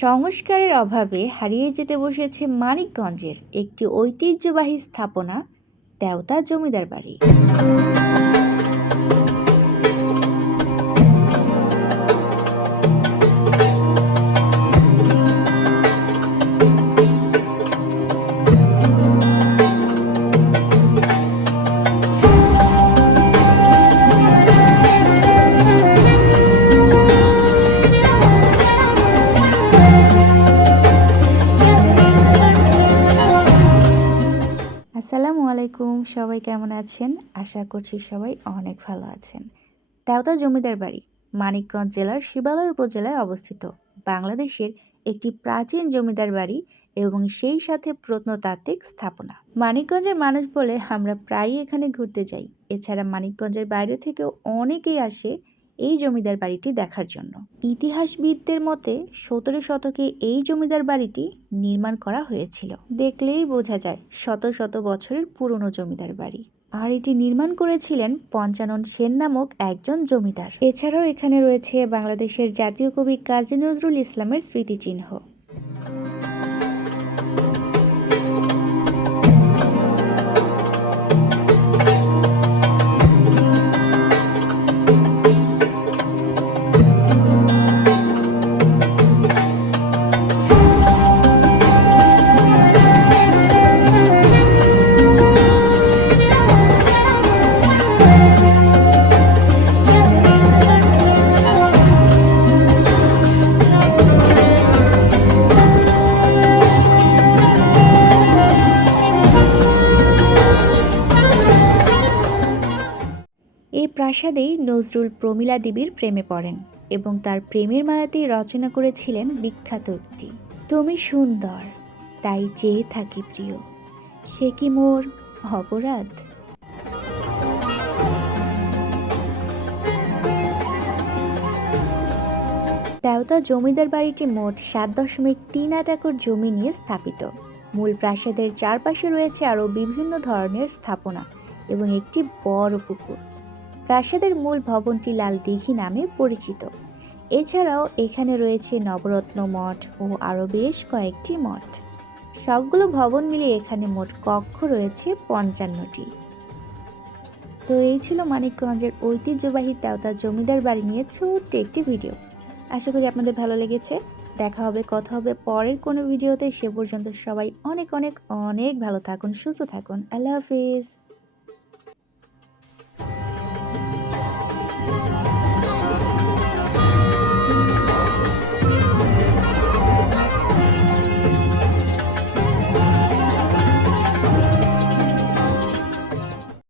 সংস্কারের অভাবে হারিয়ে যেতে বসেছে মানিকগঞ্জের একটি ঐতিহ্যবাহী স্থাপনা দেওতা জমিদার বাড়ি। আসসালামু আলাইকুম, সবাই কেমন আছেন? আশা করছি সবাই অনেক ভালো আছেন। তেওতা জমিদার বাড়ি, মানিকগঞ্জ জেলার শিবালয় উপজেলায় অবস্থিত। বাংলাদেশের একটি প্রাচীন জমিদার বাড়ি এবং সেই সাথে প্রত্নতাত্ত্বিক স্থাপনা। মানিকগঞ্জের মানুষ বলে আমরা প্রায়ই এখানে ঘুরতে যাই। এছাড়া মানিকগঞ্জের বাইরে থেকেও অনেকেই আসে এই জমিদার বাড়িটি দেখার জন্য। ইতিহাসবিদদের মতে, সতেরো শতকে এই জমিদার বাড়িটি নির্মাণ করা হয়েছিল। দেখলেই বোঝা যায়, শত শত বছরের পুরনো জমিদার বাড়ি। আর এটি নির্মাণ করেছিলেন পঞ্চানন সেন নামক একজন জমিদার। এছাড়াও এখানে রয়েছে বাংলাদেশের জাতীয় কবি কাজী নজরুল ইসলামের স্মৃতিচিহ্ন। প্রাসাদেই নজরুল প্রমীলা দেবীর প্রেমে পড়েন এবং তার প্রেমের মায়াতেই রচনা করেছিলেন বিখ্যাত উক্তি তুমি সুন্দর, তাই চেয়ে থাকি প্রিয়, সে কি মোর অপরাধ? তেওতা জমিদার বাড়িটি মোট সাত দশমিক তিন আট একর জমি নিয়ে স্থাপিত। মূল প্রাসাদের চারপাশে রয়েছে আরও বিভিন্ন ধরনের স্থাপনা এবং একটি বড় পুকুর। প্রাসাদের মূল ভবনটি লাল দিঘি নামে পরিচিত। এছাড়াও এখানে রয়েছে নবরত্ন মঠ ও আরও বেশ কয়েকটি মঠ। সবগুলো ভবন মিলিয়ে এখানে মোট কক্ষ রয়েছে পঞ্চান্নটি। তো এই ছিল মানিকগঞ্জের ঐতিহ্যবাহী তেওতা জমিদার বাড়ি নিয়ে ছোট্ট একটি ভিডিও। আশা করি আপনাদের ভালো লেগেছে। দেখা হবে, কথা হবে পরের কোনো ভিডিওতে। সে পর্যন্ত সবাই অনেক অনেক অনেক ভালো থাকুন, সুস্থ থাকুন। আল্লাহ হাফিজ।